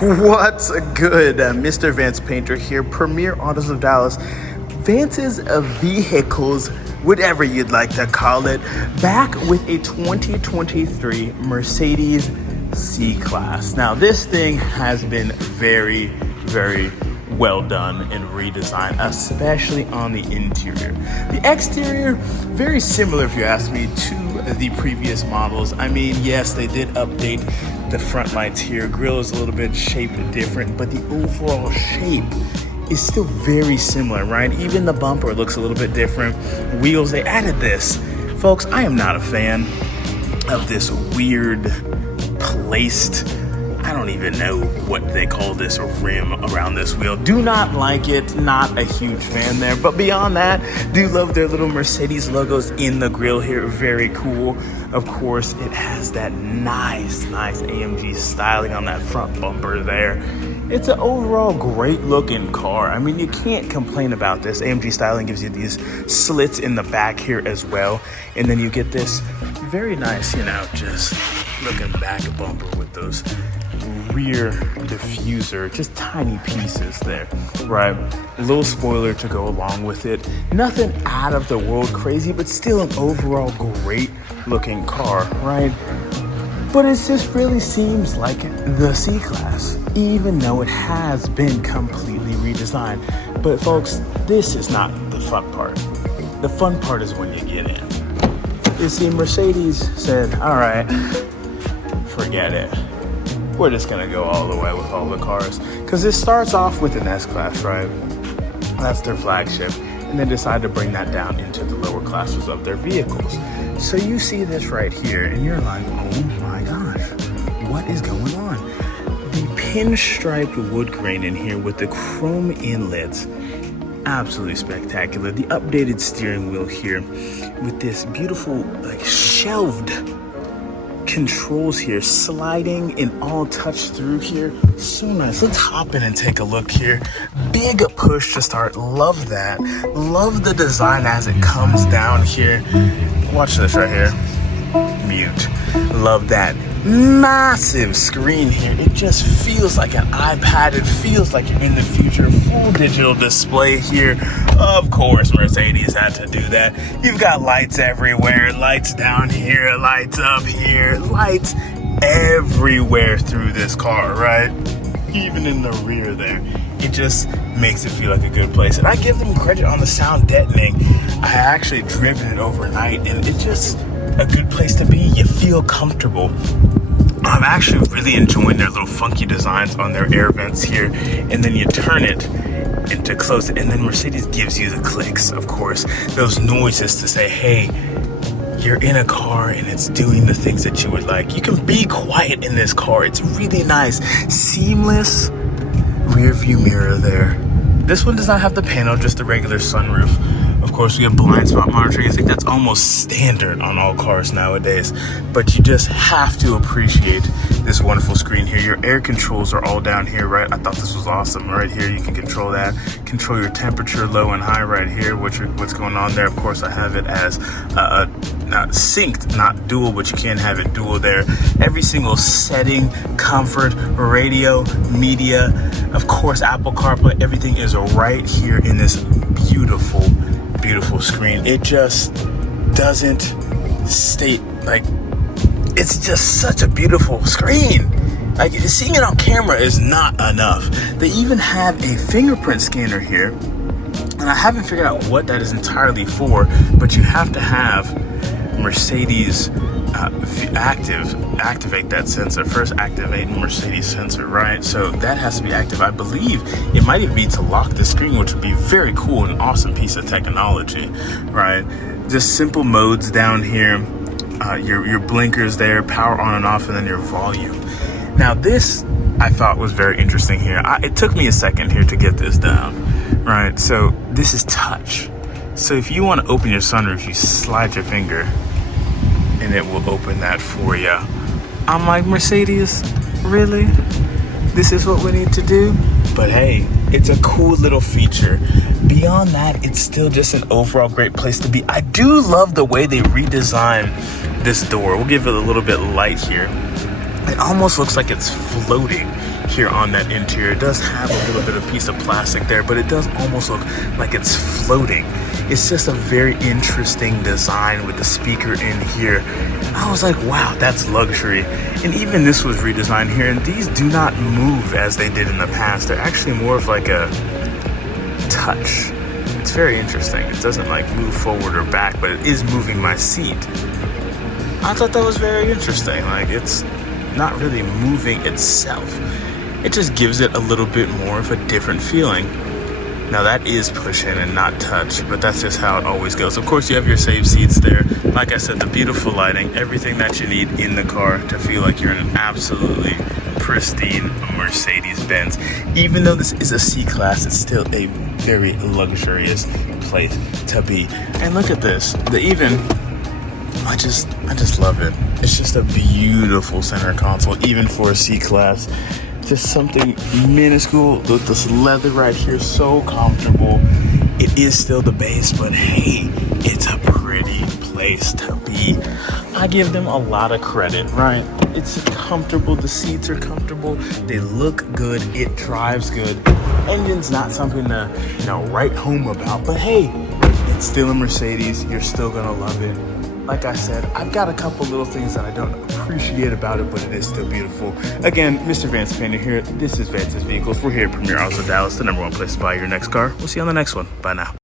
What's good? Mr. Vance Painter here, Premier Autos of Dallas. Vance's vehicles, whatever you'd like to call it, back with a 2023 Mercedes C-Class. Now, this thing has been very well done and redesigned, especially on the interior. The exterior, very similar, if you ask me, to the previous models. I mean, yes, they did update the front lights here. Grille is a little bit shaped different, but the overall shape is still very similar, right? Even the bumper looks a little bit different. Wheels, they added this. Folks, I am not a fan of this weird placed, I don't even know what they call this, a rim around this wheel. Do not like it, not a huge fan there. But beyond that, do love their little Mercedes logos in the grille here, very cool. Of course, it has that nice AMG styling on that front bumper there. It's an overall great looking car. I mean, you can't complain about this. AMG styling gives you these slits in the back here as well. And then you get this very nice, just looking back bumper with those rear diffuser, just tiny pieces there, right? A little spoiler to go along with it. Nothing out of the world crazy, but still an overall great looking car, right? But it just really seems like the C-Class, even though it has been completely redesigned. But folks, this is not the fun part. The fun part is when you get in. You see, Mercedes said, all right, forget it. We're just gonna go all the way with all the cars. Because it starts off with an S-Class, right? That's their flagship. And they decide to bring that down into the lower classes of their vehicles. So you see this right here, and you're like, oh my gosh, what is going on? The pinstriped wood grain in here with the chrome inlets, absolutely spectacular. The updated steering wheel here with this beautiful, shelved controls here, sliding and all touch through here. So nice. Let's hop in and take a look here. Big push to start. Love that. Love the design as it comes down here. Watch this right here. Mute. Love that. Massive screen here. It just feels like an iPad. It feels like you're in the future. Full digital display here. Of course, Mercedes had to do that. You've got lights everywhere. Lights down here. Lights up here. Lights everywhere through this car, right? Even in the rear there. It just makes it feel like a good place. And I give them credit on the sound deadening. I actually driven it overnight, and it's just a good place to be. You feel comfortable. I'm actually really enjoying their little funky designs on their air vents here. And then you turn it and to close it, and then Mercedes gives you the clicks, of course, those noises to say, hey, you're in a car and it's doing the things that you would like. You can be quiet in this car. It's really nice. Seamless rear view mirror there. This one does not have the panel, just the regular sunroof. Of course, we have blind spot monitoring. I think that's almost standard on all cars nowadays. But you just have to appreciate this wonderful screen here. Your air controls are all down here, right? I thought this was awesome. Right here, you can control that. Control your temperature, low and high right here. What's going on there? Of course, I have it as not synced, not dual, but you can have it dual there. Every single setting, comfort, radio, media, of course, Apple CarPlay, everything is right here in this beautiful screen. It just doesn't state, it's just such a beautiful screen. Seeing it on camera is not enough. They even have a fingerprint scanner here, and I haven't figured out what that is entirely for, but you have to have Mercedes activate that sensor. First activate Mercedes sensor, right? So that has to be active. I believe it might even be to lock the screen, which would be very cool and awesome piece of technology, right? Just simple modes down here, your blinkers there, power on and off, and then your volume. Now this I thought was very interesting here. It took me a second here to get this down, right? So this is touch. So if you want to open your sunroof, you slide your finger and it will open that for you. I'm like, Mercedes, really? This is what we need to do? But hey, it's a cool little feature. Beyond that, it's still just an overall great place to be. I do love the way they redesigned this door. We'll give it a little bit light here. It almost looks like it's floating here on that interior. It does have a little bit of piece of plastic there, but it does almost look like it's floating. It's just a very interesting design with the speaker in here. I was like, wow, that's luxury. And even this was redesigned here, and these do not move as they did in the past. They're actually more of like a touch. It's very interesting. It doesn't like move forward or back, but it is moving my seat. I thought that was very interesting. Like, it's not really moving itself. It just gives it a little bit more of a different feeling. Now that is push in and not touch, but that's just how it always goes. Of course, you have your save seats there. Like I said, the beautiful lighting, everything that you need in the car to feel like you're in an absolutely pristine Mercedes-Benz. Even though this is a C-Class, it's still a very luxurious place to be. And look at this. I just love it. It's just a beautiful center console, even for a C-Class. Just something minuscule. Look, this leather right here, so comfortable. It is still the base, but hey, it's a pretty place to be. I give them a lot of credit, right? It's comfortable, the seats are comfortable, they look good, it drives good. Engine's not something to, write home about, but hey, it's still a Mercedes, you're still gonna love it. Like I said, I've got a couple little things that I don't appreciate about it, but it is still beautiful. Again, Mr. Vance Painter here. This is Vance's Vehicles. We're here at Premier Autos of Dallas, the #1 place to buy your next car. We'll see you on the next one. Bye now.